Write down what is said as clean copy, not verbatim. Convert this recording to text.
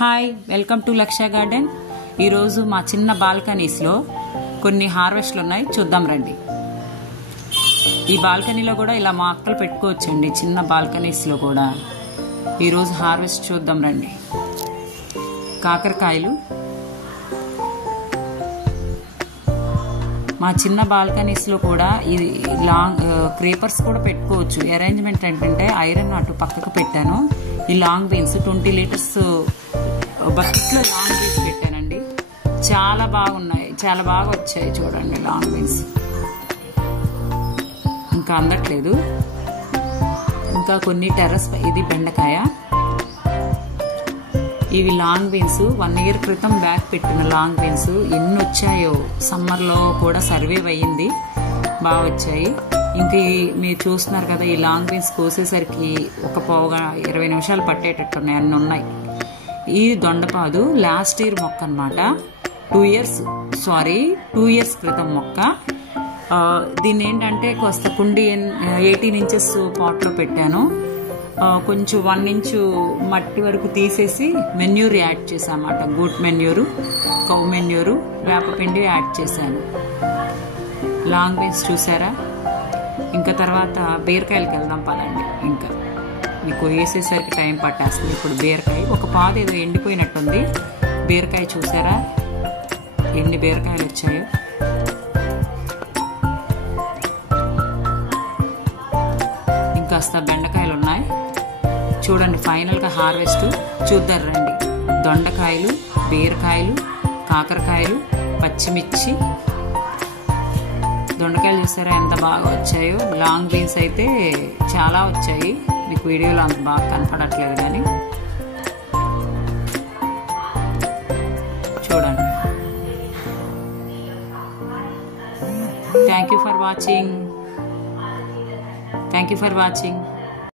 Hi, welcome to లక్ష్య garden. ఈరోజు మా చిన్న బాల్కనీస్లో కొన్ని హార్వెస్ట్లు ఉన్నాయి, చూద్దాం రండి. ఈ బాల్కనీలో కూడా ఇలా మొక్కలు పెట్టుకోవచ్చండి. చిన్న బాల్కనీస్లో కూడా ఈరోజు హార్వెస్ట్ చూద్దాం రండి. కాకరకాయలు మా చిన్న బాల్కనీస్లో కూడా ఇది లాంగ్ క్రీపర్స్ కూడా పెట్టుకోవచ్చు. అరేంజ్మెంట్ ఏంటంటే ఐరన్ అటు పక్కకు పెట్టాను. ఈ లాంగ్ బీన్స్ 20 లీటర్స్ బకెట్లో లాంగ్ బీన్స్ పెట్టానండి. చాలా బాగున్నాయి, చాలా బాగా వచ్చాయి. చూడండి లాంగ్ బీన్స్ ఇంకా అందట్లేదు. ఇంకా కొన్ని టెర్రస్, ఇది బెండకాయ. ఇవి లాంగ్ బీన్స్ 1 ఇయర్ క్రితం బ్యాక్ పెట్టిన లాంగ్ బీన్స్. ఎన్ని వచ్చాయో, సమ్మర్లో కూడా సర్వైవ్ అయ్యింది, బాగా వచ్చాయి. ఇంక మీరు చూస్తున్నారు కదా, ఈ లాంగ్ బీన్స్ కోసేసరికి ఒక 20 నిమిషాలు పట్టేటట్టున్నాయి, అన్నీ ఉన్నాయి. ఈ దొండపాదు లాస్ట్ ఇయర్ మొక్క అనమాట. 2 ఇయర్స్ క్రితం మొక్క. దీన్ని ఏంటంటే కాస్త కుండి 18 ఇంచెస్ పాట్లో పెట్టాను. కొంచెం 1 ఇంచు మట్టి వరకు తీసేసి మెన్యూర్ యాడ్ చేశానమాట. గూట్ మెన్యూరు, కౌ మెన్యూరు, వేపపిండి యాడ్ చేశాను. లాంగ్ బీన్స్ చూసారా. ఇంకా తర్వాత బీరకాయలకి వెళ్దాం పదండి. ఇంకా మీకు వేసేసరికి టైం పట్టేస్తుంది. ఇప్పుడు బీరకాయ ఒక పాదు ఏదో ఎండిపోయినట్టుంది. బీరకాయ చూసారా ఎన్ని బీరకాయలు వచ్చాయో. ఇంకాస్త బెండకాయలు ఉన్నాయి చూడండి. ఫైనల్గా హార్వెస్ట్ చూద్దాం రండి. దొండకాయలు, బీరకాయలు, కాకరకాయలు, పచ్చిమిర్చి. దొండకాయలు చూసారా ఎంత బాగా వచ్చాయో. లాంగ్ బీన్స్ అయితే చాలా వచ్చాయి, మీకు వీడియోలో అంత బాగా కనపడట్లేదు కానీ చూడండి. Thank you for watching.